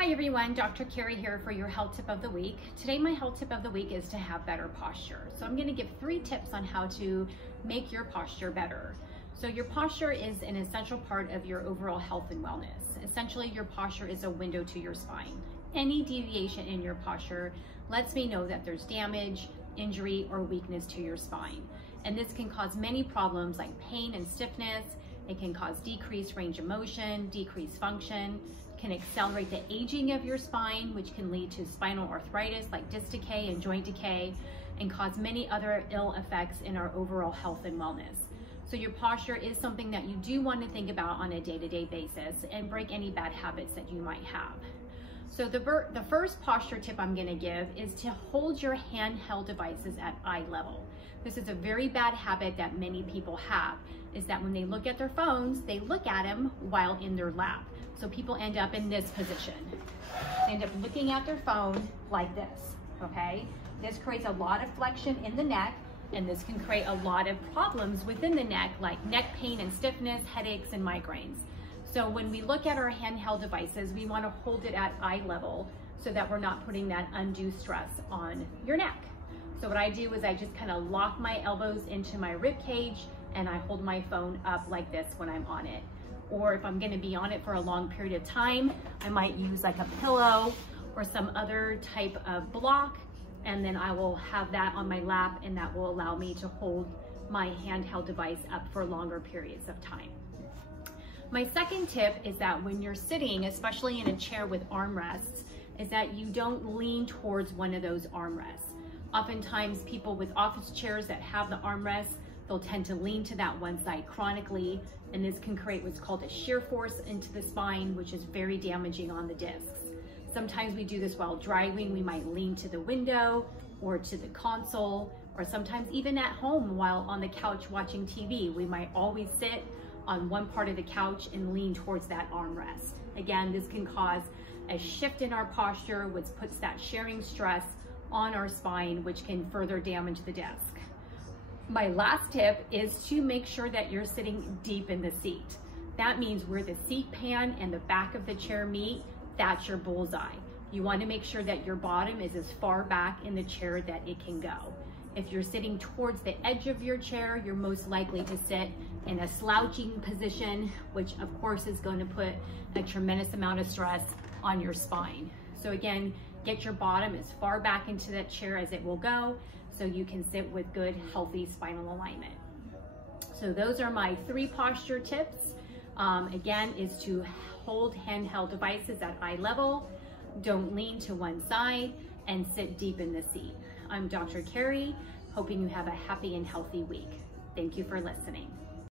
Hi everyone, Dr. Kerri here for your health tip of the week. Today my health tip of the week is to have better posture. So I'm going to give 3 tips on how to make your posture better. So your posture is an essential part of your overall health and wellness. Essentially, your posture is a window to your spine. Any deviation in your posture lets me know that there's damage, injury, or weakness to your spine. And this can cause many problems like pain and stiffness. It can cause decreased range of motion, decreased function, can accelerate the aging of your spine, which can lead to spinal arthritis like disc decay and joint decay, and cause many other ill effects in our overall health and wellness. So your posture is something that you do want to think about on a day-to-day basis and break any bad habits that you might have. So the first posture tip I'm going to give is to hold your handheld devices at eye level. This is a very bad habit that many people have, is that when they look at their phones, they look at them while in their lap. So people end up in this position. They end up looking at their phone like this, okay? This creates a lot of flexion in the neck, and this can create a lot of problems within the neck, like neck pain and stiffness, headaches, and migraines. So when we look at our handheld devices, we want to hold it at eye level so that we're not putting that undue stress on your neck. So what I do is I just kind of lock my elbows into my rib cage and I hold my phone up like this when I'm on it. Or if I'm going to be on it for a long period of time, I might use like a pillow or some other type of block, and then I will have that on my lap, and that will allow me to hold my handheld device up for longer periods of time. My second tip is that when you're sitting, especially in a chair with armrests, is that you don't lean towards one of those armrests. Oftentimes people with office chairs that have the armrests, they'll tend to lean to that one side chronically, and this can create what's called a shear force into the spine, which is very damaging on the discs. Sometimes we do this while driving. We might lean to the window or to the console, or sometimes even at home while on the couch watching TV. We might always sit on one part of the couch and lean towards that armrest. Again, this can cause a shift in our posture, which puts that shearing stress on our spine, which can further damage the disc. My last tip is to make sure that you're sitting deep in the seat. That means where the seat pan and the back of the chair meet, that's your bullseye. You want to make sure that your bottom is as far back in the chair that it can go. If you're sitting towards the edge of your chair, you're most likely to sit in a slouching position, which of course is going to put a tremendous amount of stress on your spine. So again, get your bottom as far back into that chair as it will go, so you can sit with good, healthy spinal alignment. So those are my 3 posture tips. Again, is to hold handheld devices at eye level, don't lean to one side, and sit deep in the seat. I'm Dr. Kerri, hoping you have a happy and healthy week. Thank you for listening.